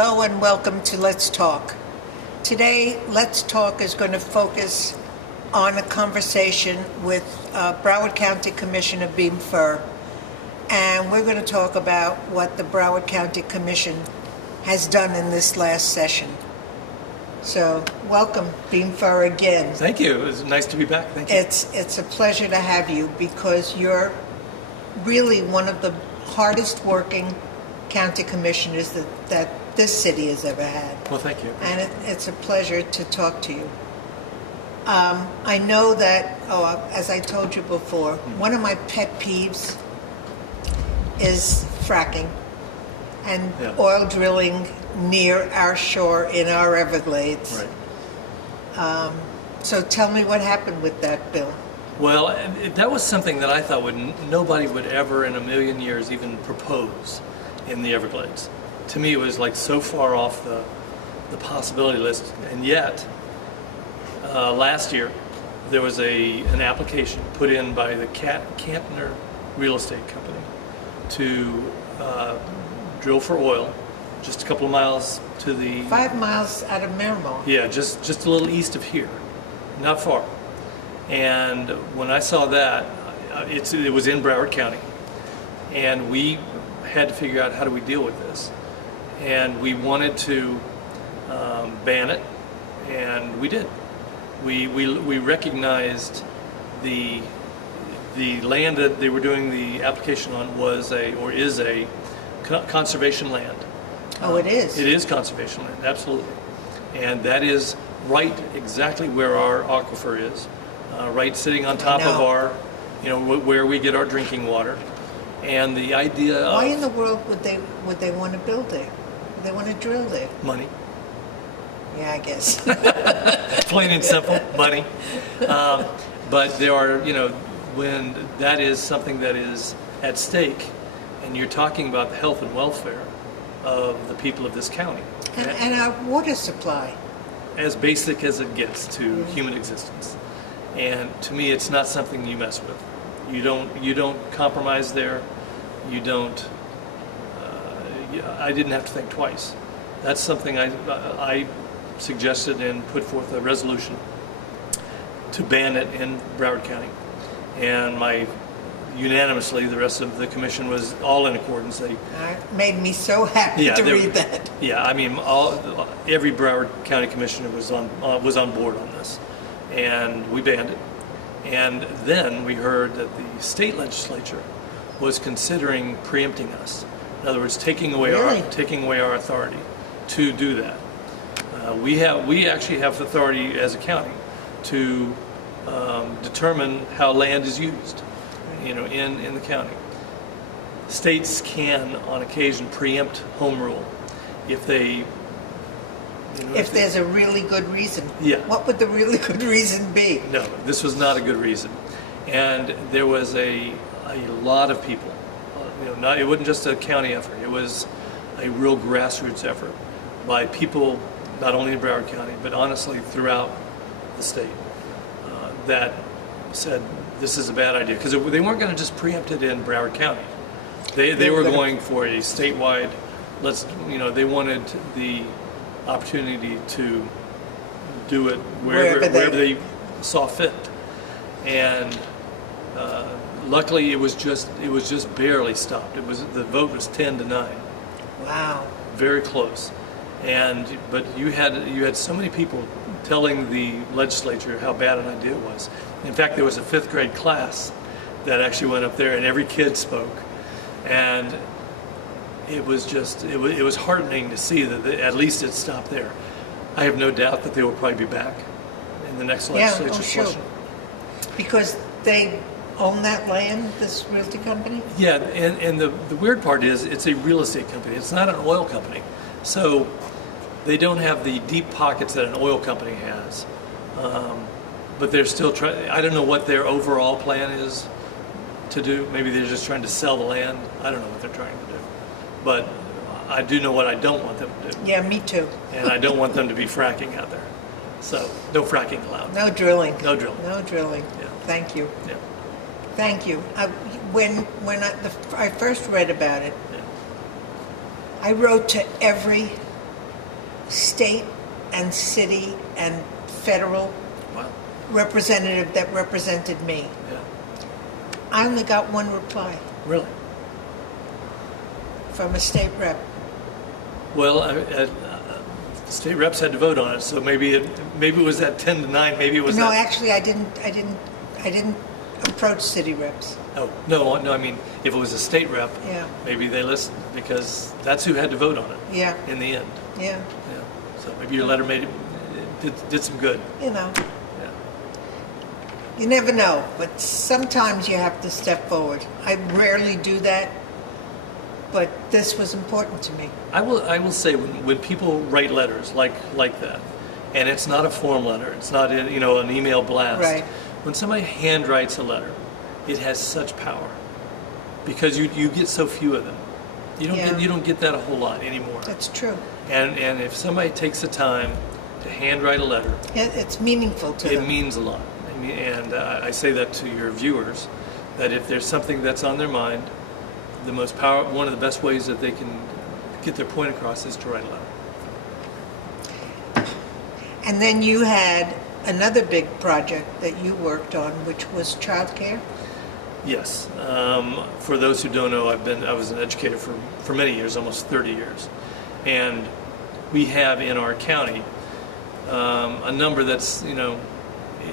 Hello and welcome to Let's Talk. Today, Let's Talk is going to focus on a conversation with Broward County Commissioner Furr, and we're going to talk about what the Broward County Commission has done in this last session. So, welcome, Furr, again. Thank you. It was nice to be back. Thank you. It's a pleasure to have you because you're really one of the hardest working county commissioners that this city has ever had. Well, thank you. And it's a pleasure to talk to you. I know that, as I told you before, one of my pet peeves is fracking and oil drilling near our shore in our Everglades. Right. So tell me what happened with that bill. Well, that was something that I thought nobody would ever in a million years even propose in the Everglades. To me, it was like so far off the possibility list, and yet last year there was an application put in by the Cantner Real Estate Company to drill for oil just a couple of miles to the 5 miles out of Miramar. Yeah, just a little east of here, not far. And when I saw that, it was in Broward County, and we had to figure out how do we deal with this. And we wanted to ban it, and we did. We recognized the land that they were doing the application on is a conservation land. Oh, it is? It is conservation land, absolutely. And that is right exactly where our aquifer is, right sitting on top of our, where we get our drinking water. And the idea Why in the world would they want to build there? They want to drill there? Money. Yeah, I guess. Plain and simple, money. But there are, when that is something that is at stake, and you're talking about the health and welfare of the people of this county. And our water supply. As basic as it gets to human existence. And to me, it's not something you mess with. You don't compromise there. You don't. I didn't have to think twice. That's something I suggested and put forth a resolution to ban it in Broward County, and unanimously the rest of the commission was all in accordance. They made me so happy to read that. Yeah, I mean, every Broward County commissioner was on board on this, and we banned it. And then we heard that the state legislature was considering preempting us. In other words, taking away our authority to do that. We actually have authority as a county to determine how land is used, in the county. States can, on occasion, preempt home rule if they. If there's a really good reason. Yeah. What would the really good reason be? No, this was not a good reason. And there was a lot of people, it wasn't just a county effort, it was a real grassroots effort by people, not only in Broward County, but honestly throughout the state, that said this is a bad idea. Because they weren't going to just preempt it in Broward County. They were going for a statewide, they wanted the opportunity to do it wherever they saw fit, and luckily it was just barely stopped. The vote was 10-9. Wow. Very close, but you had so many people telling the legislature how bad an idea it was. In fact, there was a 5th grade class that actually went up there, and every kid spoke, and it was heartening to see that at least it stopped there. I have no doubt that they will probably be back in the next legislature session. Because they own that land, this realty company? Yeah, and the weird part is it's a real estate company. It's not an oil company. So they don't have the deep pockets that an oil company has. But they're still trying. I don't know what their overall plan is to do. Maybe they're just trying to sell the land. I don't know what they're trying to do. But I do know what I don't want them to do. Yeah, me too. And I don't want them to be fracking out there. So, no fracking allowed. No drilling. No drilling. No drilling. Yeah. Thank you. Yeah. Thank you. When I first read about it, Yeah. I wrote to every state and city and federal Wow. representative that represented me. Yeah. I only got one reply Really? from a state rep. Well, state reps had to vote on it, so maybe it was at 10-9. Maybe it was. No, that, actually, I didn't approach city reps. Oh no! I mean, if it was a state rep, Yeah. maybe they listened because that's who had to vote on it. Yeah. In the end. Yeah. Yeah. So maybe your letter did some good. You know, Yeah. you never know, but sometimes you have to step forward. I rarely do that, but this was important to me. I will say when people write letters like that, and it's not a form letter, it's not an email blast. Right. When somebody handwrites a letter, it has such power because you get so few of them. You don't get that a whole lot anymore. That's true. And if somebody takes the time to handwrite a letter, It's meaningful to it them. means a lot. And I say that to your viewers, that if there's something that's on their mind, one of the best ways that they can get their point across is to write a letter. And then you had another big project that you worked on, which was childcare. Yes. For those who don't know, I was an educator for many years, almost 30 years, and we have in our county a number that's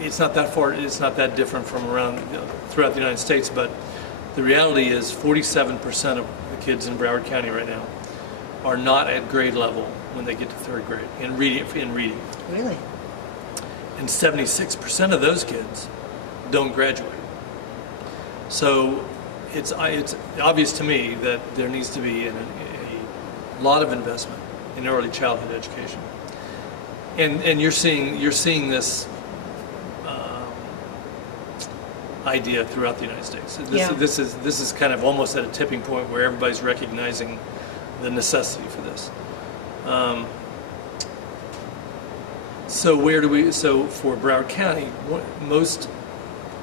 it's not that far, it's not that different from around throughout the United States, but the reality is 47% of the kids in Broward County right now are not at grade level when they get to third grade in reading. Really? And 76% of those kids don't graduate. So it's obvious to me that there needs to be a lot of investment in early childhood education. And you're seeing this idea throughout the United States. This is kind of almost at a tipping point where everybody's recognizing the necessity for this. So for Broward County, most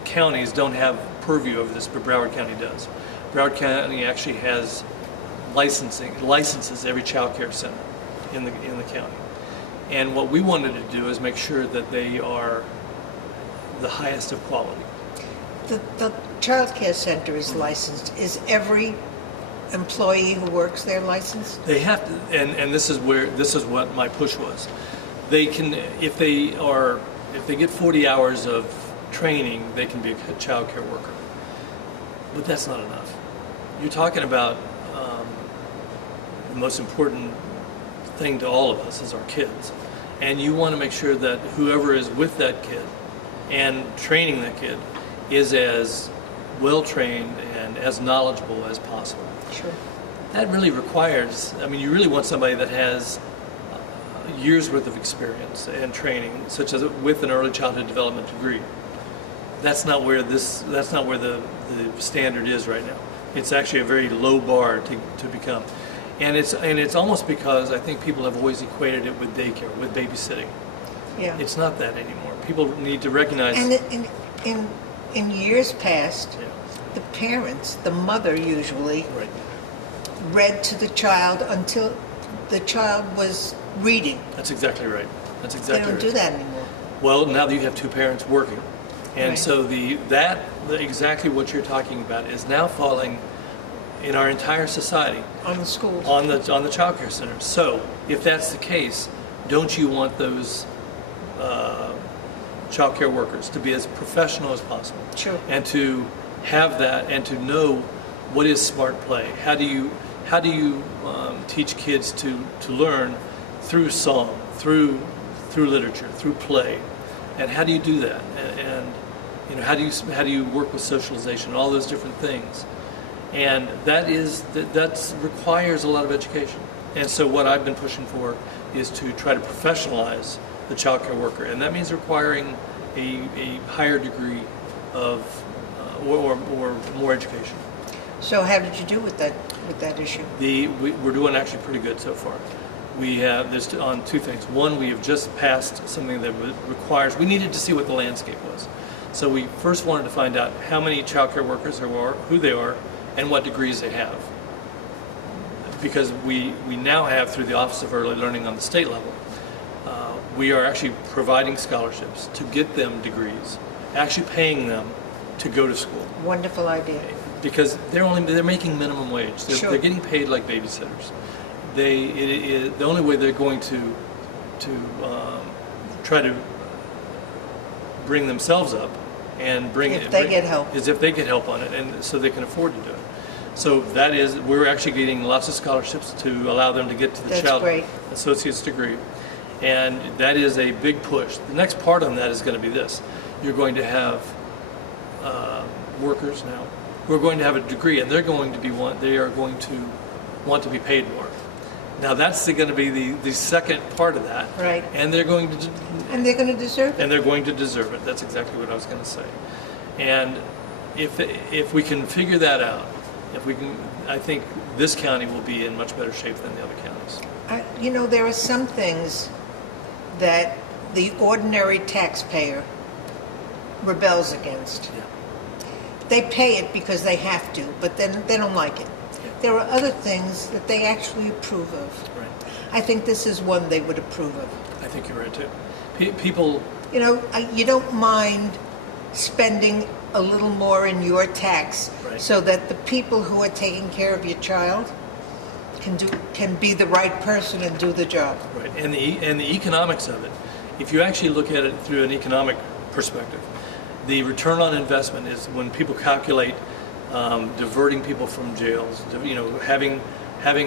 counties don't have purview over this, but Broward County does. Broward County actually has licenses every child care center in the county. And what we wanted to do is make sure that they are the highest of quality. The child care center is licensed. Is every employee who works there licensed? They have to, and this is what my push was. They can, if they get 40 hours of training, they can be a child care worker. But that's not enough. You're talking about the most important thing to all of us is our kids. And you want to make sure that whoever is with that kid and training that kid is as well trained and as knowledgeable as possible. Sure. That really requires, you really want somebody that has years worth of experience and training, such as with an early childhood development degree. That's not where the standard is right now. It's actually a very low bar to become. And it's almost because I think people have always equated it with daycare, with babysitting. Yeah. It's not that anymore. People need to recognize. And in years past, Yeah. the parents, the mother usually, Right. read to the child until the child was reading. That's exactly right. That's They exactly don't right. do that anymore. Well, now that you have two parents working, and Right. so exactly what you're talking about is now falling in our entire society On the schools. on the child care centers. So if that's the case, don't you want those child care workers to be as professional as possible? Sure. And to have that and to know what is smart play. How do you teach kids to learn through song, through literature, through play, and how do you do that? And how do you work with socialization, all those different things, and that requires a lot of education. And so what I've been pushing for is to try to professionalize the child care worker, and that means requiring a higher degree of or more education. So how did you do with that issue? We're doing actually pretty good so far. We have this on two things. One, we have just passed something that requires, we needed to see what the landscape was. So we first wanted to find out how many child care workers there are, who they are, and what degrees they have. because we now have, through the Office of Early Learning on the state level, we are actually providing scholarships to get them degrees, actually paying them to go to school. Wonderful idea. Because they're making minimum wage. Sure. They're getting paid like babysitters. The only way they're going to try to bring themselves up and If they get help. is if they get help on it, and so they can afford to do it. So that is, we're actually getting lots of scholarships to allow them to get to the That's child great. associate's degree, and that is a big push. The next part on that is going to be this: you're going to have workers now who are going to have a degree, and they are going to want to be paid more. Now that's going to be the second part of that, Right. And they're going to And they're going to deserve it. and they're going to deserve it. That's exactly what I was going to say. And if we can figure that out, I think this county will be in much better shape than the other counties. There are some things that the ordinary taxpayer rebels against. Yeah. They pay it because they have to, but then they don't like it. Yeah. There are other things that they actually approve of. Right. I think this is one they would approve of. I think you're right too. People. You don't mind spending a little more in your tax, Right. so that the people who are taking care of your child can be the right person and do the job. Right, and the economics of it, if you actually look at it through an economic perspective, the return on investment is when people calculate diverting people from jails, having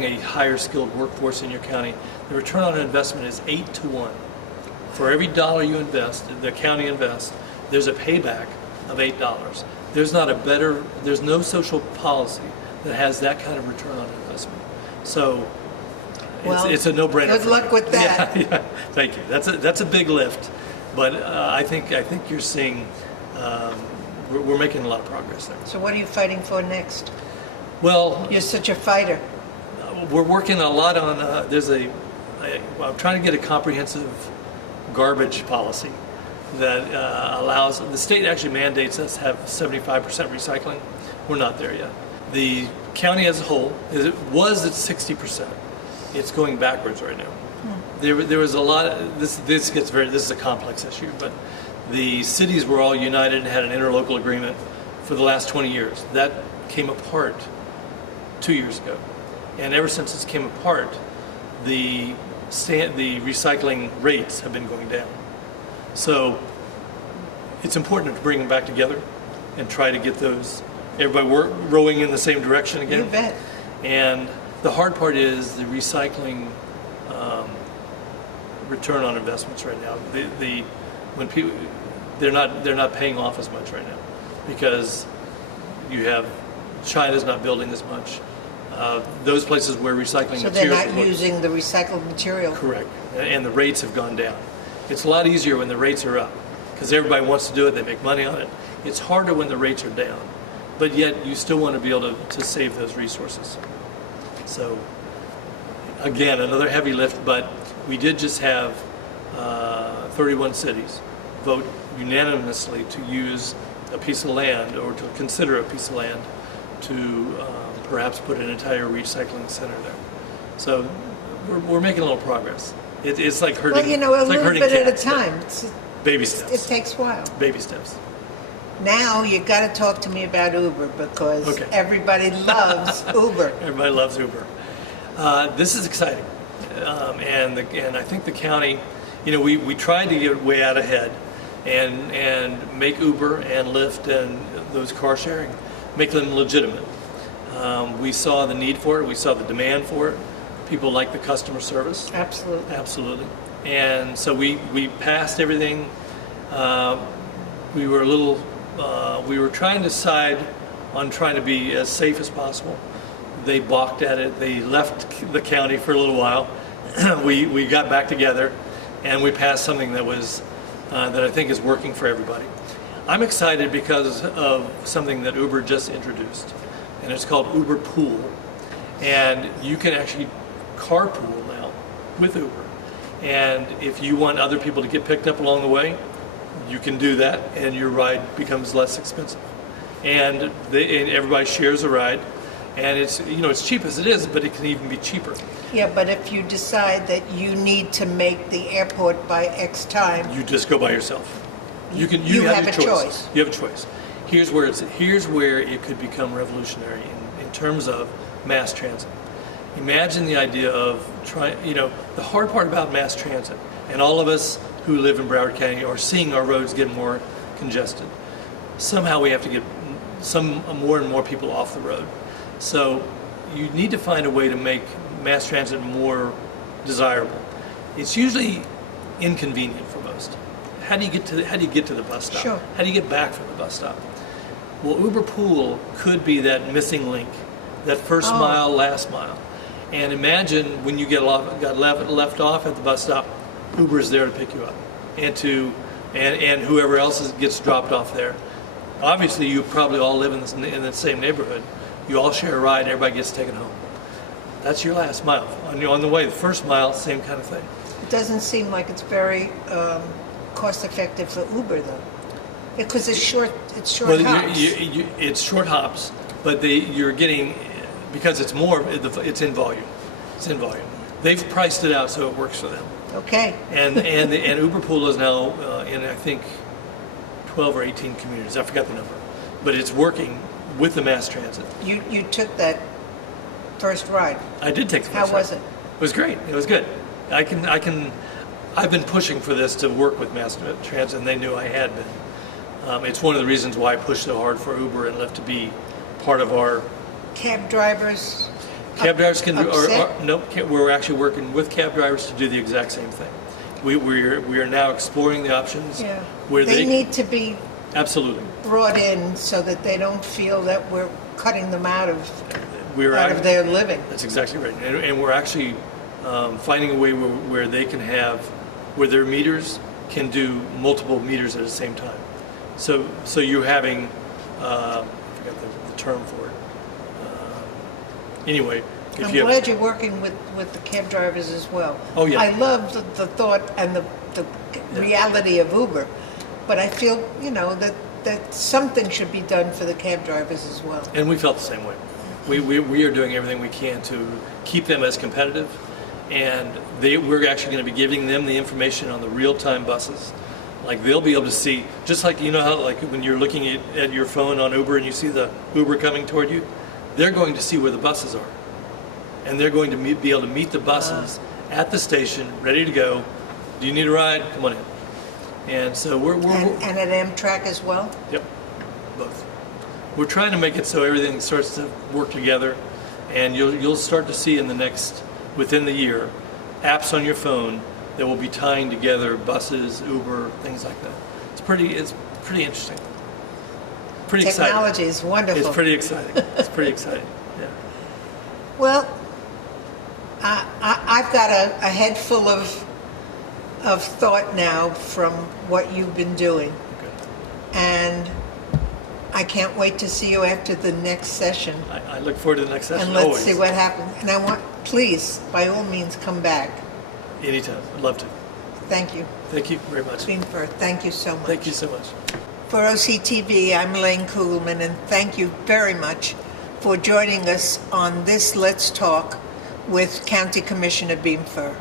a higher skilled workforce in your county, the return on investment is 8 to 1. For every dollar you invest, the county invests, there's a payback of $8. There's no social policy that has that kind of return on investment. So Well, it's a no-brainer. good for luck me. with that. Yeah, thank you. That's a big lift, but I think you're seeing we're making a lot of progress there. So what are you fighting for next? Well, You're such a fighter. we're working a lot on. I'm trying to get a comprehensive garbage policy that allows the state actually mandates us have 75% recycling. We're not there yet. The county as a whole was at 60%. It's going backwards right now. There was a lot of, this is a complex issue, but the cities were all united and had an interlocal agreement for the last 20 years. That came apart 2 years ago, and ever since it came apart, the recycling rates have been going down. So it's important to bring them back together and try to get everybody rowing in the same direction again. You bet. And the hard part is the recycling return on investments right now. When people they're not paying off as much right now because you have China's not building as much. Those places where recycling So they're materials not using the recycled material. correct, and the rates have gone down. It's a lot easier when the rates are up because everybody wants to do it. They make money on it. It's harder when the rates are down, but yet you still want to be able to save those resources. So again, another heavy lift, but we did just have 31 cities vote unanimously to use a piece of land or to consider a piece of land to perhaps put an entire recycling center there. So we're making a little progress. It's like herding. Well, a it's like little herding bit at a cats. time. Baby It steps. takes a while. Baby steps. Now you got to talk to me about Uber because Okay. everybody loves Uber. Everybody loves Uber. This is exciting, and I think the county, we tried to get way out ahead, and make Uber and Lyft and those car sharing, make them legitimate. We saw the need for it. We saw the demand for it. People like the customer service. Absolutely. Absolutely. And so we passed everything. We were trying to decide on trying to be as safe as possible. They balked at it. They left the county for a little while. We got back together, and we passed something that I think is working for everybody. I'm excited because of something that Uber just introduced, and it's called Uber Pool. And you can actually carpool now with Uber. And if you want other people to get picked up along the way, you can do that, and your ride becomes less expensive. And everybody shares a ride. And it's, it's cheap as it is, but it can even be cheaper. Yeah, but if you decide that you need to make the airport by X time, You just go by yourself. You You have your a choice. You have a choice. Here's where it could become revolutionary in terms of mass transit. Imagine the idea of the hard part about mass transit, and all of us who live in Broward County are seeing our roads get more congested. Somehow we have to get more and more people off the road. So you need to find a way to make mass transit more desirable. It's usually inconvenient for most. How do you get to the bus stop? Sure. How do you get back from the bus stop? Well, Uber Pool could be that missing link, that first mile, last mile. And imagine when you got left off at the bus stop, Uber is there to pick you up, and whoever else gets dropped off there. Obviously, you probably all live in the same neighborhood. You all share a ride, and everybody gets taken home. That's your last mile. On the way, the first mile, same kind of thing. it doesn't seem like it's very cost effective for Uber though, because it's short hops. It's short hops, but you're getting, because it's more, it's in volume. It's in volume. They've priced it out so it works for them. Okay. And Uber Pool is now in, I think, 12 or 18 communities. I forgot the number, but it's working with the mass transit. You took that first ride. I did take the first How ride. was it? It was great. It was good. I've been pushing for this to work with mass transit, and they knew I had been. It's one of the reasons why I pushed so hard for Uber and Lyft to be part of our. Cab drivers. Cab drivers can upset? no. We're actually working with cab drivers to do the exact same thing. We are now exploring the options. Yeah. Where they need to be absolutely brought in so that they don't feel that we're cutting them out of their living. That's exactly right, and we're actually finding a way where they can where their meters can do multiple meters at the same time. So you're having I forgot the term for it. Anyway, I'm glad you're working with the cab drivers as well. Oh yeah. I love the thought and the reality of Uber, but I feel that something should be done for the cab drivers as well. And we felt the same way. We are doing everything we can to keep them as competitive, and we're actually going to be giving them the information on the real-time buses. Like they'll be able to see, just like how like when you're looking at your phone on Uber and you see the Uber coming toward you, they're going to see where the buses are, and they're going to be able to meet the buses at the station, ready to go. Do you need a ride? Come on in. And so we're and at Amtrak as well. Yep, both. We're trying to make it so everything starts to work together, and you'll start to see within the year, apps on your phone that will be tying together buses, Uber, things like that. It's pretty interesting. Pretty exciting. Technology is wonderful. It's pretty exciting. It's pretty exciting. Yeah. Well, I've got a head full of thought now from what you've been doing, Okay. and I can't wait to see you after the next session. I look forward to the next session. And let's always. see what happens. And please, by all means, come back. Anytime. I'd love to. Thank you. Thank you very much. Beam Furr, thank you so much. Thank you so much. For OCTV, I'm Elaine Kuhlman, and thank you very much for joining us on this Let's Talk with County Commissioner Beam Furr.